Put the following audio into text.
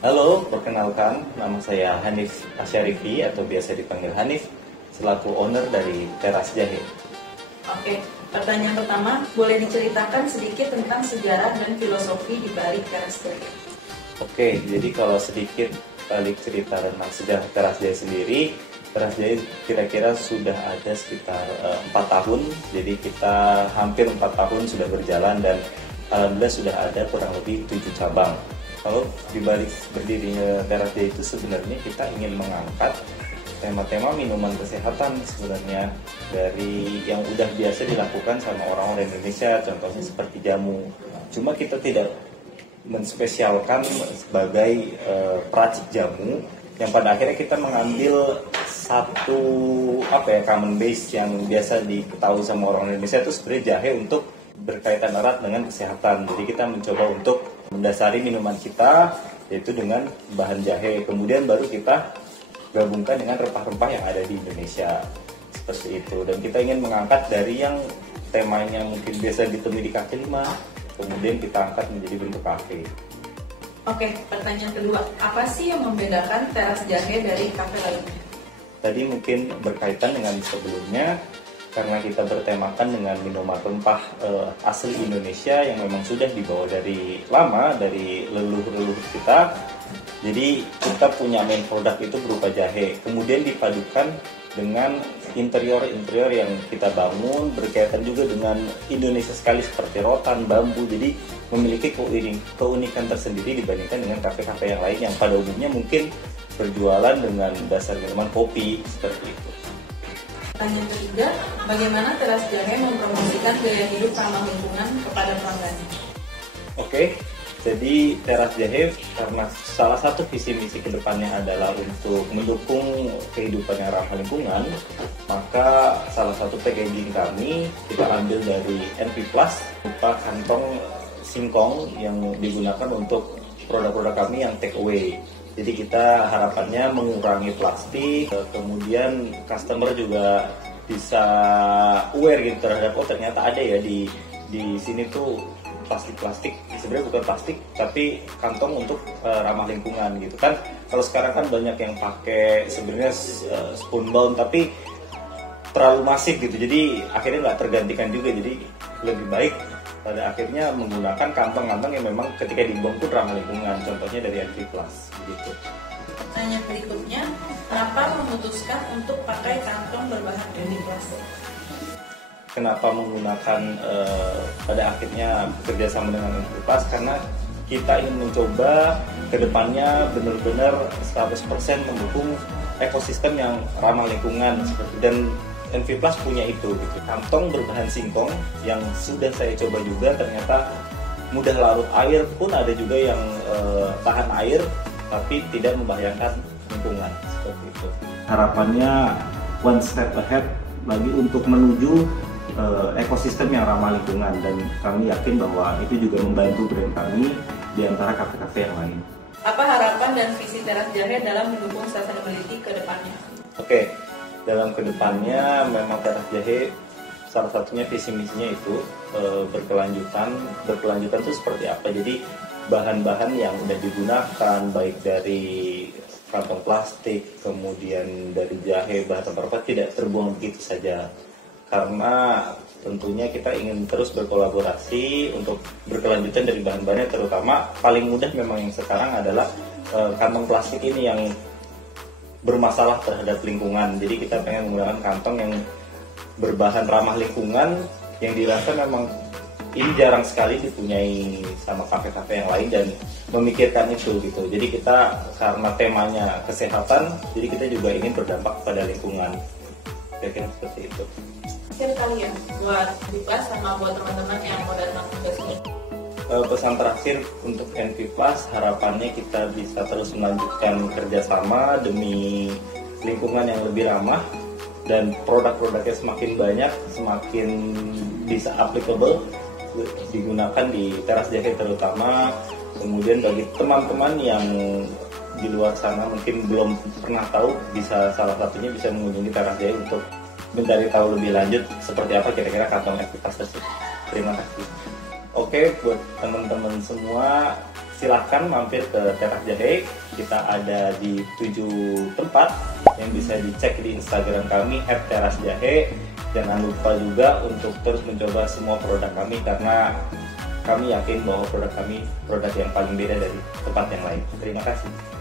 Halo, perkenalkan nama saya Hanif Asyarifi atau biasa dipanggil Hanif selaku owner dari Teras Jahe. Oke, pertanyaan pertama, boleh diceritakan sedikit tentang sejarah dan filosofi di balik Teras Jahe? Oke, jadi kalau sedikit balik cerita tentang sejarah Teras Jahe sendiri, Teras Jahe kira-kira sudah ada sekitar 4 tahun. Jadi kita hampir 4 tahun sudah berjalan dan alhamdulillah sudah ada kurang lebih 7 cabang. Kalau dibalik berdirinya Teras Jahe itu sebenarnya kita ingin mengangkat tema-tema minuman kesehatan sebenarnya dari yang udah biasa dilakukan sama orang-orang Indonesia, contohnya seperti jamu. Cuma kita tidak menspesialkan sebagai peracik jamu, yang pada akhirnya kita mengambil satu common base yang biasa diketahui sama orang Indonesia itu sebenarnya jahe untuk berkaitan erat dengan kesehatan. Jadi kita mencoba untuk mendasari minuman kita yaitu dengan bahan jahe, kemudian baru kita gabungkan dengan rempah-rempah yang ada di Indonesia seperti itu. Dan kita ingin mengangkat dari yang temanya mungkin biasa ditemui di kaki lima, kemudian kita angkat menjadi bentuk kafe. Oke, pertanyaan kedua, apa sih yang membedakan Teras Jahe dari kafe lainnya? Tadi mungkin berkaitan dengan sebelumnya, karena kita bertemakan dengan minuman rempah asli Indonesia yang memang sudah dibawa dari lama, dari leluhur-leluhur kita. Jadi kita punya main produk itu berupa jahe, kemudian dipadukan dengan interior yang kita bangun berkaitan juga dengan Indonesia sekali seperti rotan, bambu. Jadi memiliki keunikan tersendiri dibandingkan dengan kafe-kafe yang lain yang pada umumnya mungkin berjualan dengan dasar minuman kopi seperti itu. Pertanyaan ketiga, bagaimana Teras Jahe mempromosikan gaya hidup ramah lingkungan kepada pelanggannya? Oke, jadi Teras Jahe karena salah satu visi misi kedepannya adalah untuk mendukung kehidupan yang ramah lingkungan, maka salah satu packaging kami kita ambil dari NP Plus berupa kantong singkong yang digunakan untuk produk-produk kami yang take away. Jadi kita harapannya mengurangi plastik, kemudian customer juga bisa aware gitu terhadap ternyata ada ya di sini tuh plastik sebenarnya bukan plastik tapi kantong untuk ramah lingkungan gitu kan. Kalau sekarang kan banyak yang pakai sebenarnya spoon bound tapi terlalu masif gitu, jadi akhirnya nggak tergantikan juga. Jadi lebih baik pada akhirnya menggunakan kantong-kantong yang memang ketika dibuang pun ramah lingkungan, contohnya dari NV Plus gitu. Pertanyaan berikutnya, kenapa memutuskan untuk pakai kantong berbahan NV plastik? Kenapa menggunakan pada akhirnya bekerjasama dengan NV Plus? Karena kita ingin mencoba kedepannya benar-benar 100% mendukung ekosistem yang ramah lingkungan seperti, dan NV Plus punya itu gitu. Kantong berbahan singkong yang sudah saya coba juga ternyata mudah larut air, pun ada juga yang tahan air tapi tidak membahayakan lingkungan seperti itu. Harapannya one step ahead lagi untuk menuju ekosistem yang ramah lingkungan, dan kami yakin bahwa itu juga membantu brand kami di antara kafe-kafe yang lain. Apa harapan dan visi Teras Jahe dalam mendukung sustainability ke depannya? Oke, dalam kedepannya memang Teras Jahe salah satunya visi misinya itu berkelanjutan itu seperti apa. Jadi bahan-bahan yang udah digunakan baik dari kantong plastik kemudian dari jahe bahan rempah tidak terbuang begitu saja, karena tentunya kita ingin terus berkolaborasi untuk berkelanjutan dari bahan-bahannya, terutama paling mudah memang yang sekarang adalah kantong plastik ini yang bermasalah terhadap lingkungan. Jadi kita pengen menggunakan kantong yang berbahan ramah lingkungan yang dirasa memang ini jarang sekali dipunyai sama kafe-kafe yang lain dan memikirkan itu gitu. Jadi kita karena temanya kesehatan, jadi kita juga ingin berdampak pada lingkungan. Kira-kira seperti itu. Pesan kalian buat Dipas sama buat teman-teman yang mau datang ke sini. Pesan terakhir untuk NV Plus, harapannya kita bisa terus melanjutkan kerjasama demi lingkungan yang lebih ramah, dan produk-produknya semakin banyak, semakin bisa applicable digunakan di Teras Jahe terutama. Kemudian bagi teman-teman yang di luar sana mungkin belum pernah tahu, bisa salah satunya bisa mengunjungi Teras Jahe untuk mencari tahu lebih lanjut seperti apa kira-kira kantong aktivitas tersebut. Terima kasih. Oke, buat teman-teman semua, silahkan mampir ke Teras Jahe. Kita ada di 7 tempat yang bisa dicek di Instagram kami @terasjahe. Jangan lupa juga untuk terus mencoba semua produk kami, karena kami yakin bahwa produk kami produk yang paling beda dari tempat yang lain. Terima kasih.